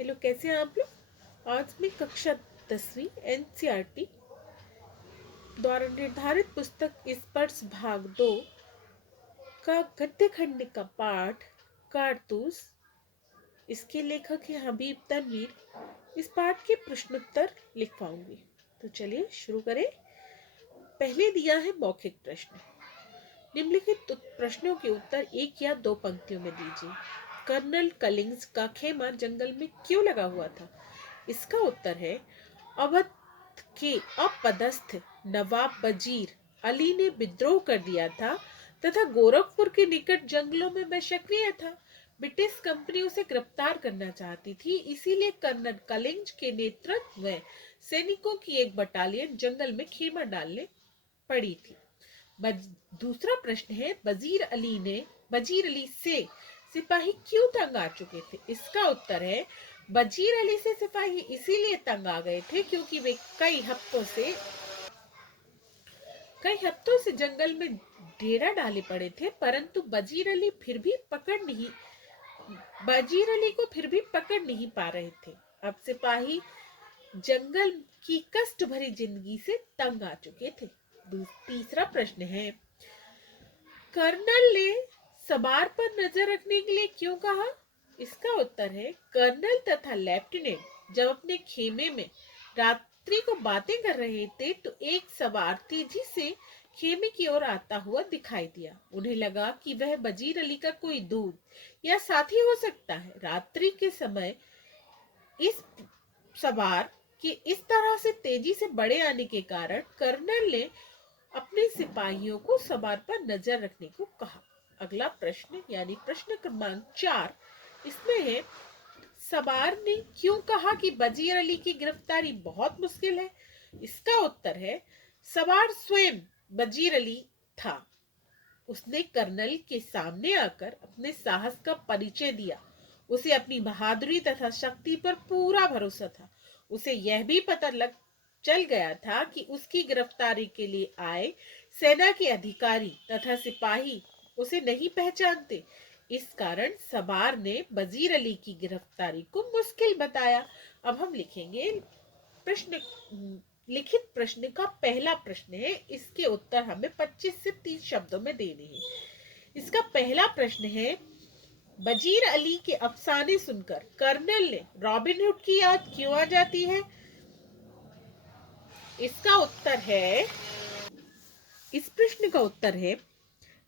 Hello, कैसे हैं आप लोग। आज मैं कक्षा 10वीं एनसीईआरटी द्वारा निर्धारित पुस्तक स्पर्श भाग 2 का गद्य खंड का पाठ कारतूस, इसके लेखक हैं हबीब तनवीर, इस पाठ के प्रश्नोत्तर लिख पाऊंगी। तो चलिए शुरू करें। पहले दिया है मौखिक प्रश्न। निम्नलिखित प्रश्नों के उत्तर एक या दो पंक्तियों में दीजिए। कर्नल कलिंग्स का खेमा जंगल में क्यों लगा हुआ था? इसका उत्तर है अवध के अपदस्थ नवाब वजीर अली ने विद्रोह कर दिया था तथा गोरखपुर के निकट जंगलों में वह सक्रिय था। ब्रिटिश कंपनी उसे गिरफ्तार करना चाहती थी, इसीलिए कर्नल कलिंग्स के नेतृत्व में सैनिकों की एक बटालियन जंगल में खेमा डालने पड़ी थी। दूसरा प्रश्न है वजीर अली से सिपाही क्यों तंग आ चुके थे? इसका उत्तर है वजीर अली से सिपाही इसीलिए तंग आ गए थे क्योंकि वे कई हफ्तों से जंगल में डेरा डाले पड़े थे, परंतु वजीर अली को फिर भी पकड़ नहीं पा रहे थे। अब सिपाही जंगल की कष्ट भरी जिंदगी से तंग आ चुके थे। तीसरा प्रश्न है कर्नल ने सवार पर नजर रखने के लिए क्यों कहा? इसका उत्तर है कर्नल तथा लेफ्टिनेंट जब अपने खेमे में रात्रि को बातें कर रहे थे तो एक सवार तेजी से खेमे की ओर आता हुआ दिखाई दिया। उन्हें लगा कि वह वजीर अली का कोई दूत या साथी हो सकता है। रात्रि के समय इस सवार के इस तरह से तेजी से बड़े आने के कारण कर्नल ने अपने सिपाहियों को सवार पर नजर रखने को कहा। अगला प्रश्न यानी प्रश्न क्रमांक 4, इसमें है सवार ने क्यों कहा कि वजीर अली की गिरफ्तारी बहुत मुश्किल है? इसका उत्तर है सवार स्वयं वजीर अली था। उसने कर्नल के सामने आकर अपने साहस का परिचय दिया। उसे अपनी बहादुरी तथा शक्ति पर पूरा भरोसा था। उसे यह भी पता चल गया था कि उसकी गिरफ्तारी के लिए आए सेना के अधिकारी तथा सिपाही उसे नहीं पहचानते। इस कारण सवार ने वजीर अली की गिरफ्तारी को मुश्किल बताया। अब हम लिखेंगे लिखित प्रश्न का पहला प्रश्न है, इसके उत्तर हमें 25 से 30 शब्दों में देने हैं। इसका पहला प्रश्न है वजीर अली के अफसाने सुनकर कर्नल ने रॉबिन हुड की याद क्यों आ जाती है? इसका उत्तर है इस प्रश्न का उत्तर है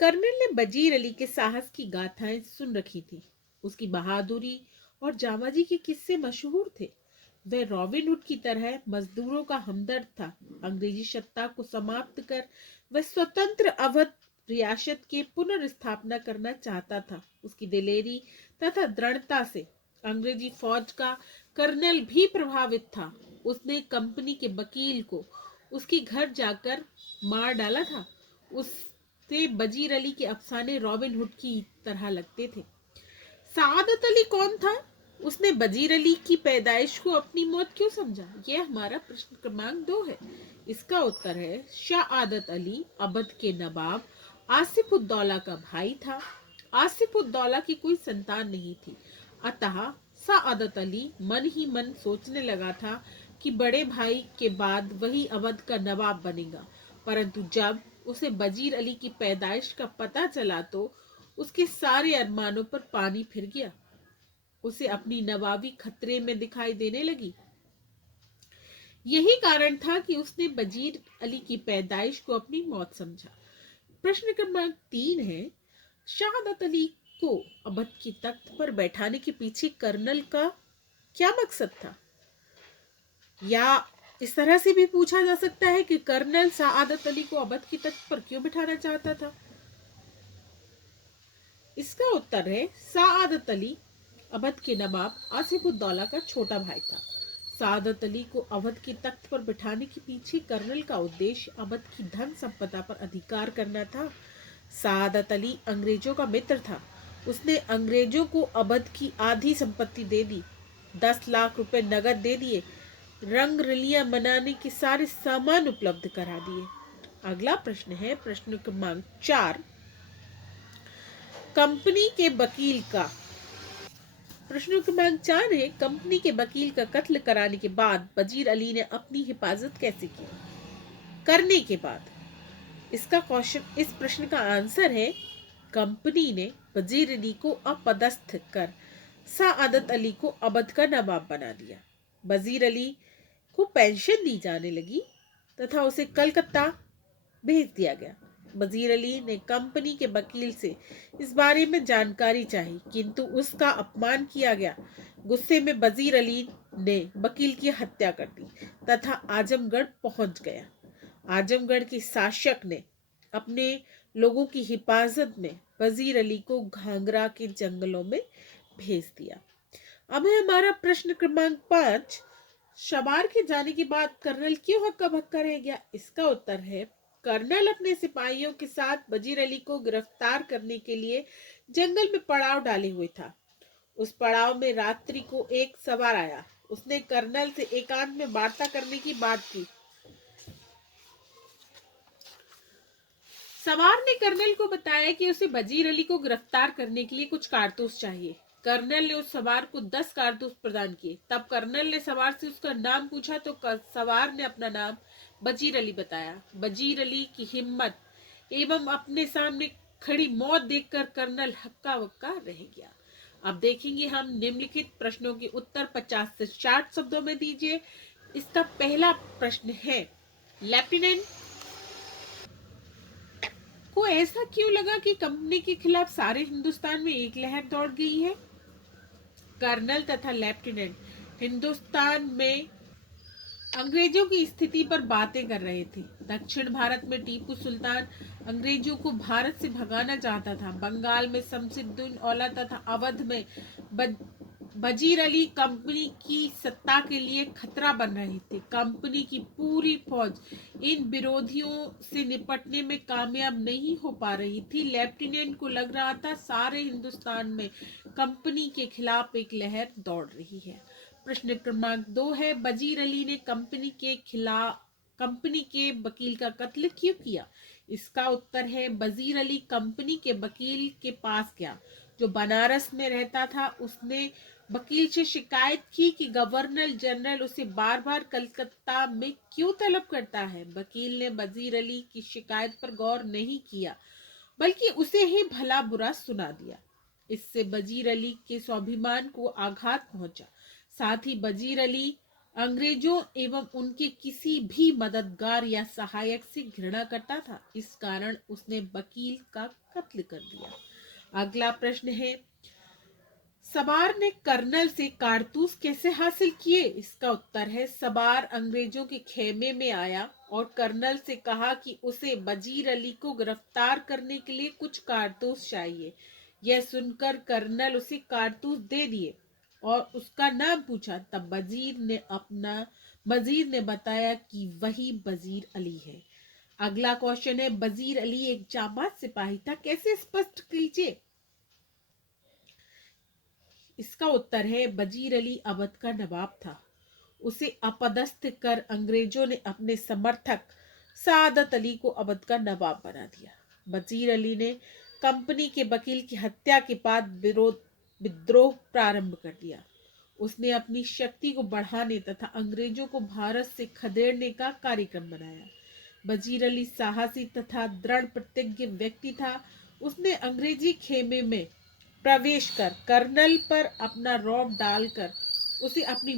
कर्नल ने वजीर अली के साहस की गाथाएं सुन रखी थी। उसकी बहादुरी और जामाजी के किस्से मशहूर थे। वह रॉबिन हुड की तरह मजदूरों का हमदर्द था। अंग्रेजी सत्ता को समाप्त कर वह स्वतंत्र अवध रियासत के पुनर्स्थापना करना चाहता था। उसकी दिलेरी तथा दृढ़ता से अंग्रेजी फौज का कर्नल भी प्रभावित था। उसने कंपनी के वकील को उसके घर जाकर मार डाला था। उससे वजीर अली के अफसाने रॉबिन हुड की तरह लगते थे। सादत अली कौन था? उसने वजीर अली की पैदाइश को अपनी मौत क्यों समझा? यह हमारा प्रश्न क्रमांक 2 है। इसका उत्तर है शाह आदत अली अवध के नवाब आसिफ उद्दौला का भाई था। आसिफ उद्दौला की कोई संतान नहीं थी, अतः सादत अली मन ही मन सोचने लगा था कि बड़े भाई के बाद वही अवध का नवाब बनेगा। परंतु जब उसे वजीर अली की पैदाइश का पता चला तो उसके सारे अरमानों पर पानी फिर गया। उसे अपनी नवाबी खतरे में दिखाई देने लगी। यही कारण था कि उसने वजीर अली की पैदाइश को अपनी मौत समझा। प्रश्न क्रमांक 3 है शहादत अली को अवध के तख्त पर बैठाने के पीछे कर्नल का क्या मकसद था? या इस तरह से भी पूछा जा सकता है कि कर्नल सआदत अली को अवध के तख्त पर क्यों बिठाना चाहता था? इसका उत्तर है सआदत अली अवध के नवाब आसिफ उद्दौला का छोटा भाई था। सआदत अली को अवध के तख्त पर बिठाने के पीछे कर्नल का उद्देश्य अवध की धन संपदा पर अधिकार करना था। सआदत अली अंग्रेजों का मित्र था। उसने अंग्रेजों को अवध की आधी संपत्ति दे दी, 10 लाख रुपए नगद दे दिए, रंग रलियां मनाने के सारे सामान उपलब्ध करा दिए। अगला प्रश्न है प्रश्न क्रमांक 4, कंपनी के वकील का प्रश्न क्रमांक 4 है, कंपनी के वकील का कत्ल कराने के बाद वजीर अली ने अपनी हिफाजत कैसे की? करने के बाद। इसका क्वेश्चन, इस प्रश्न का आंसर है, कंपनी ने वजीर अली को अपदस्थ कर सादत अली को अवध का नवाब बना दिया। वजीर अली को पेंशन दी जाने लगी तथा उसे कलकत्ता भेज दिया गया। वजीर अली ने कंपनी के वकील से इस बारे में जानकारी चाही, किंतु उसका अपमान किया गया। गुस्से में वजीर अली ने वकील की हत्या कर दी तथा आजमगढ़ पहुंच गया। आजमगढ़ के शासक ने अपने लोगों की हिफाजत में वजीर अली को घाघरा के जंगलों में भेज दिया। अब है हमारा प्रश्न क्रमांक 5, सवार के जाने के बाद कर्नल क्यों हक्का बक्का रह गया? इसका उत्तर है, कर्नल अपने सिपाहियों के साथ वजीर अली को गिरफ्तार करने के लिए जंगल में पड़ाव डाले हुए था। उस पड़ाव में रात्रि को एक सवार आया। उसने कर्नल से एकांत में वार्ता करने की बात की। सवार ने कर्नल को बताया कि उसे वजीर अली को गिरफ्तार करने के लिए कुछ कारतूस चाहिए। कर्नल ने उस सवार को 10 कारतूस प्रदान किए। तब कर्नल ने सवार से उसका नाम पूछा तो सवार ने अपना नाम वजीर अली बताया। वजीर अली की हिम्मत एवं अपने सामने खड़ी मौत देखकर कर्नल हक्का बक्का रह गया। अब देखेंगे हम निम्नलिखित प्रश्नों के उत्तर 50 से 60 शब्दों में दीजिए। इसका पहला प्रश्न है, लेफ्टिनेंट को ऐसा क्यों लगा कि कंपनी के खिलाफ सारे हिंदुस्तान में एक लहर दौड़ गई है? कर्नल तथा लेफ्टिनेंट हिंदुस्तान में अंग्रेजों की स्थिति पर बातें कर रहे थे। दक्षिण भारत में टीपू सुल्तान अंग्रेजों को भारत से भगाना चाहता था। बंगाल में शमसुद्दीन औला तथा अवध में वजीर अली कंपनी की सत्ता के लिए खतरा बन रहे थे। कंपनी की पूरी फौज इन विरोधियों से निपटने में कामयाब नहीं हो पा रही थी। लेफ्टिनेंट को लग रहा था सारे हिंदुस्तान में कंपनी के खिलाफ एक लहर दौड़ रही है। प्रश्न क्रमांक 2 है, वजीर अली ने कंपनी के वकील का कत्ल क्यों किया? इसका उत्तर है, वजीर अली कंपनी के वकील के पास गया जो बनारस में रहता था। उसने वकील से शिकायत की कि गवर्नर जनरल उसे बार बार कलकत्ता में क्यों तलब करता है। वकील ने वजीर अली की शिकायत पर गौर नहीं किया बल्कि उसे ही भला बुरा सुना दिया। इससे वजीर अली के स्वाभिमान को आघात पहुंचा। साथ ही वजीर अली अंग्रेजों एवं उनके किसी भी मददगार या सहायक से घृणा करता था। इस कारण उसने वकील का कत्ल कर दिया। अगला प्रश्न है, सवार ने कर्नल से कारतूस कैसे हासिल किए? इसका उत्तर है, सवार अंग्रेजों के खेमे में आया और कर्नल से कहा कि उसे वजीर अली को गिरफ्तार करने के लिए कुछ कारतूस चाहिए। यह सुनकर कर्नल उसे कारतूस दे दिए और उसका नाम पूछा। तब वजीर ने बताया कि वही वजीर अली है। अगला क्वेश्चन है, वजीर अली एक जाबाज सिपाही था, कैसे स्पष्ट कीजिए? इसका उत्तर है, वजीर अली अवध का नवाब था। उसे अपदस्थ कर अंग्रेजों ने अपने समर्थक सादत अली को अवध का नवाब बना दिया। वजीर अली ने कंपनी के वकील की हत्या के बाद विद्रोह प्रारंभ कर दिया। उसने अपनी शक्ति को बढ़ाने तथा अंग्रेजों को भारत से खदेड़ने का कार्यक्रम बनाया। वजीर अली साहसी तथा दृढ़ प्रतिज्ञ व्यक्ति था। उसने अंग्रेजी खेमे में प्रवेश कर कर्नल पर अपना रौब डालकर उसे अपनी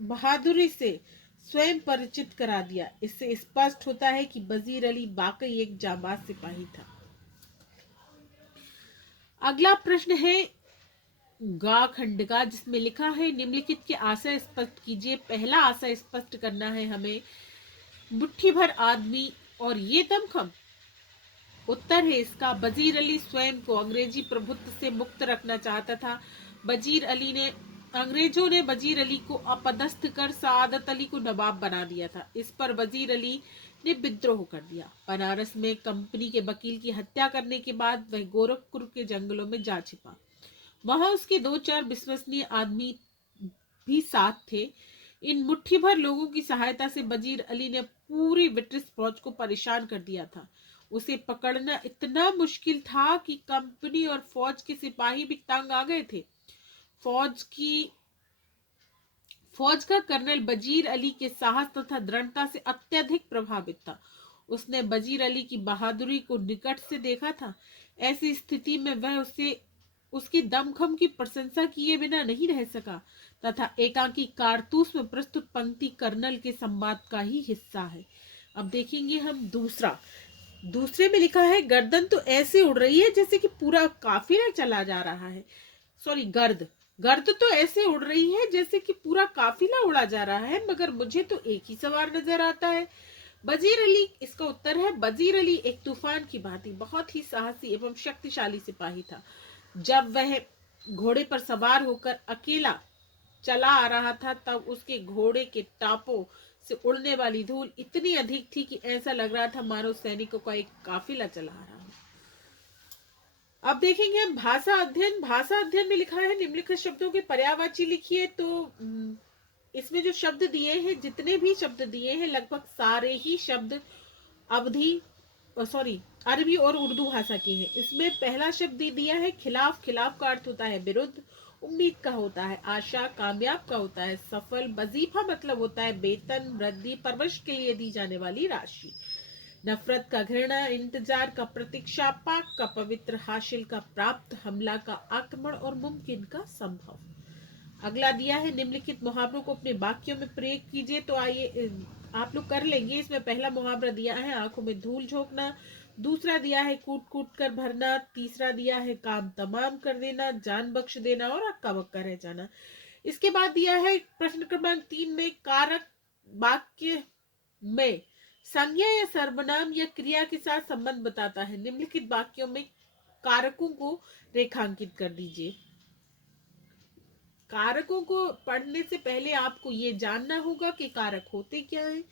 बहादुरी से स्वयं परिचित करा दिया। इससे स्पष्ट होता है कि वजीर अली वाकई एक जाबाज सिपाही था। अगला प्रश्न है गा खंड का, जिसमें लिखा है, निम्नलिखित के आशय स्पष्ट कीजिए। पहला आशय स्पष्ट करना है हमें, मुट्ठी भर आदमी और ये दमखम। उत्तर है इसका, वजीर अली स्वयं को अंग्रेजी प्रभुत्व से मुक्त रखना चाहता था। अंग्रेजों ने वजीर अली को अपदस्थ कर सादत अली को नवाब बना दिया था। इस पर वजीर अली ने विद्रोह कर दिया। बनारस में कंपनी के वकील की हत्या करने के बाद वह गोरखपुर के जंगलों में जा छिपा। वहां उसके 2-4 विश्वसनीय आदमी भी साथ थे। इन मुट्ठी भर लोगों की सहायता से वजीर अली ने पूरी ब्रिटिश फौज को परेशान कर दिया था। उसे पकड़ना इतना मुश्किल था कि कंपनी और फौज के सिपाही भी तंग आ गए थे। फौज का कर्नल वजीर अली के साहस तथा दृढ़ता से अत्यधिक प्रभावित था। उसने वजीर अली की बहादुरी को निकट से देखा था। ऐसी स्थिति में वह उसकी दमखम की प्रशंसा किए बिना नहीं रह सका तथा एकांकी कारतूस में प्रस्तुत पंक्ति कर्नल के संवाद का ही हिस्सा है। अब देखेंगे हम दूसरे में लिखा है, गर्दन तो ऐसे उड़ रही है जैसे कि पूरा काफिला चला जा रहा है। सॉरी, गर्द तो ऐसे उड़ रही है जैसे कि पूरा काफिला उड़ा जा रहा है, मगर मुझे तो एक ही सवार नजर आता है। वजीर अली, इसका उत्तर है, वजीर अली एक तूफान की भांति बहुत ही साहसी एवं शक्तिशाली सिपाही था। जब वह घोड़े पर सवार होकर अकेला चला आ रहा था तब उसके घोड़े के टापों से उड़ने वाली धूल इतनी अधिक थी कि ऐसा लग रहा था मानो सैनिकों का एक काफिला चला आ रहा हो। अब देखेंगे हम भाषा अध्ययन में लिखा है, निम्नलिखित शब्दों के पर्यायवाची लिखिए। तो इसमें जो शब्द दिए हैं, जितने भी शब्द दिए हैं, लगभग सारे ही शब्द अरबी और उर्दू भाषा के हैं। इसमें पहला शब्द दिया है खिलाफ। खिलाफ का अर्थ होता है विरुद्ध। उम्मीद का होता है आशा। कामयाब का होता है सफल। वजीफा मतलब होता है वेतन, वृद्धि, परवरिश के लिए दी जाने वाली राशि। नफरत का घृणा, इंतजार का प्रतीक्षा, पाक का पवित्र, हासिल का प्राप्त, हमला का आक्रमण और मुमकिन का संभव। अगला दिया है निम्नलिखित मुहावरों को अपने वाक्यों में प्रयोग कीजिए। तो आइए आप लोग कर लेंगे। इसमें पहला मुहावरा दिया है आंखों में धूल झोंकना। दूसरा दिया है कूट कूट कर भरना। तीसरा दिया है काम तमाम कर देना, जान बख्श देना और अक्का बक्का रह जाना। इसके बाद दिया है प्रश्न क्रमांक 3 में कारक वाक्य में संज्ञा या सर्वनाम या क्रिया के साथ संबंध बताता है। निम्नलिखित वाक्यों में कारकों को रेखांकित कर दीजिए। कारकों को पढ़ने से पहले आपको ये जानना होगा कि कारक होते क्या हैं।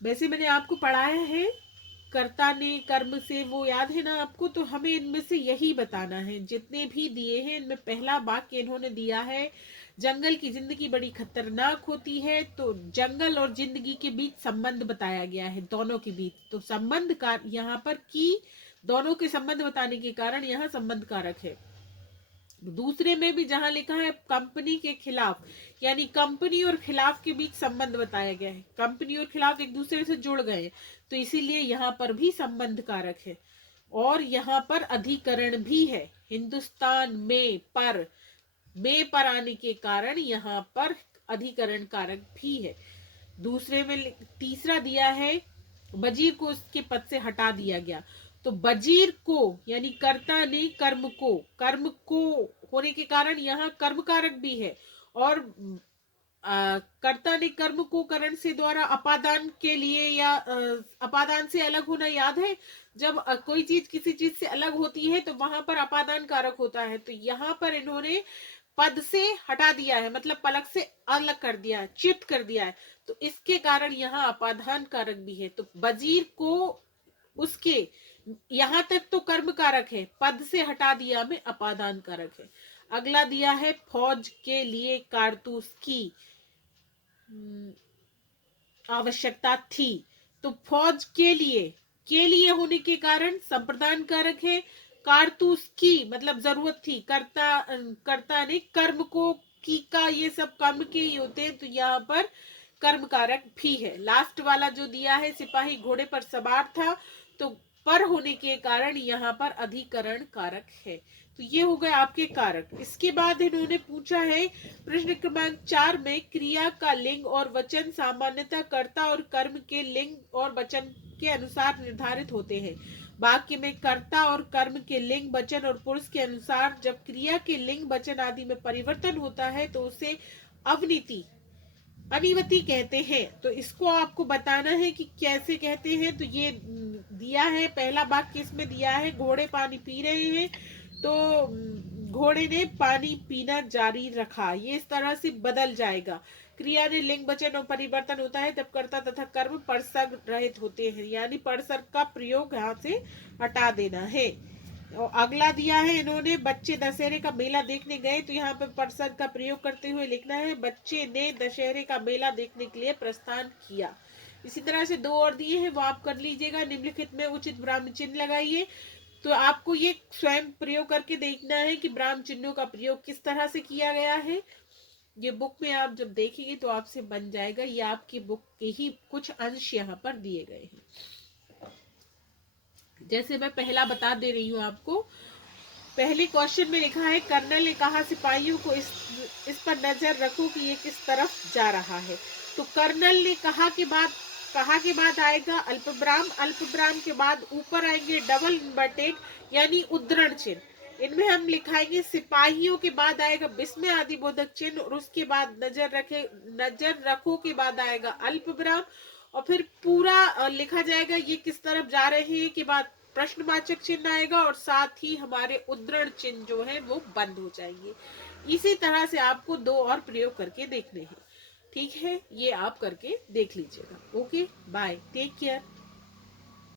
वैसे मैंने आपको पढ़ाया है कर्ता ने कर्म से, वो याद है ना आपको। तो हमें इनमें से यही बताना है। जितने भी दिए हैं इनमें पहला वाक्य इन्होंने दिया है जंगल की जिंदगी बड़ी खतरनाक होती है। तो जंगल और जिंदगी के बीच संबंध बताया गया है, दोनों के बीच। तो संबंध का यहाँ पर की दोनों के संबंध बताने के कारण यहाँ संबंध कारक है। दूसरे में भी जहां लिखा है कंपनी के खिलाफ, यानी कंपनी और खिलाफ के बीच संबंध बताया गया है। कंपनी और खिलाफ एक दूसरे से जुड़ गए, तो इसीलिए यहाँ पर भी संबंध कारक है। और यहाँ पर अधिकरण भी है। हिंदुस्तान में पर आने के कारण यहाँ पर अधिकरण कारक भी है। दूसरे में तीसरा दिया है वजीर को उसके पद से हटा दिया गया। तो वजीर को यानी कर्ता ने कर्म को होने के कारण यहाँ कर्म कारक भी है। और कर्ता ने कर्म को करण से द्वारा अपादान के लिए या अपादान से अलग होना याद है। जब कोई चीज किसी चीज से अलग होती है तो वहां पर अपादान कारक होता है। तो यहाँ पर इन्होंने पद से हटा दिया है, मतलब पलक से अलग कर दिया है, च्युत कर दिया है। तो इसके कारण यहाँ अपादान कारक भी है। तो वजीर को उसके यहां तक तो कर्म कारक है, पद से हटा दिया में अपादान कारक है। अगला दिया है फौज के लिए कारतूस की आवश्यकता थी। तो फौज के लिए होने के कारण संप्रदान कारक है। कारतूस की मतलब जरूरत थी। कर्ता ने कर्म को की का ये सब कर्म के ही होते हैं, तो यहाँ पर कर्म कारक भी है। लास्ट वाला जो दिया है सिपाही घोड़े पर सवार था, तो पर होने के कारण यहाँ पर अधिकरण कारक है। तो ये हो गए आपके कारक। इसके बाद इन्होंने पूछा है प्रश्न क्रमांक 4 में क्रिया का लिंग और वचन सामान्यतः कर्ता और कर्म के लिंग और वचन के अनुसार निर्धारित होते हैं। वाक्य में कर्ता और कर्म के लिंग वचन और पुरुष के अनुसार जब क्रिया के लिंग वचन आदि में परिवर्तन होता है तो उसे अनिवति कहते हैं। तो इसको आपको बताना है कि कैसे कहते हैं। तो ये दिया है पहला वाक्य इसमें दिया है घोड़े पानी पी रहे हैं, तो घोड़े ने पानी पीना जारी रखा। ये इस तरह से बदल जाएगा। क्रिया ने लिंग वचन और परिवर्तन होता है तब कर्ता तथा कर्म परसर्ग रहित होते हैं, यानी परसर्ग का प्रयोग यहाँ से हटा देना है। और अगला दिया है इन्होंने बच्चे दशहरे का मेला देखने गए, तो यहाँ पे परसर्ग का प्रयोग करते हुए लिखना है बच्चे ने दशहरे का मेला देखने के लिए प्रस्थान किया। इसी तरह से दो और दिए हैं वो आप कर लीजिएगा। निम्नलिखित में उचित विराम चिन्ह लगाइए। तो आपको ये स्वयं प्रयोग करके देखना है कि ब्राह्म चिन्हों का प्रयोग किस तरह से किया गया है। ये बुक में आप जब देखेंगे तो आपसे बन जाएगा। ये आपकी बुक के ही कुछ अंश यहाँ पर दिए गए हैं। जैसे मैं पहला बता दे रही हूँ आपको। पहले क्वेश्चन में लिखा है कर्नल ने कहा सिपाहियों को इस पर नजर रखो कि ये किस तरफ जा रहा है। तो कर्नल ने कहा के बाद आएगा अल्पविराम, अल्पविराम के बाद ऊपर आएंगे डबल इन्वर्टेड यानी उद्धरण चिन्ह। इनमें हम लिखाएंगे सिपाहियों के बाद आएगा विस्मय आदि बोधक चिन्ह, और उसके बाद नजर रखो के बाद आएगा अल्पविराम, और फिर पूरा लिखा जाएगा ये किस तरफ जा रहे हैं के बाद प्रश्नवाचक चिन्ह आएगा, और साथ ही हमारे उद्धरण चिन्ह जो है वो बंद हो जाएंगे। इसी तरह से आपको 2 और प्रयोग करके देखने हैं। ठीक है, ये आप करके देख लीजिएगा। Okay, bye, take care.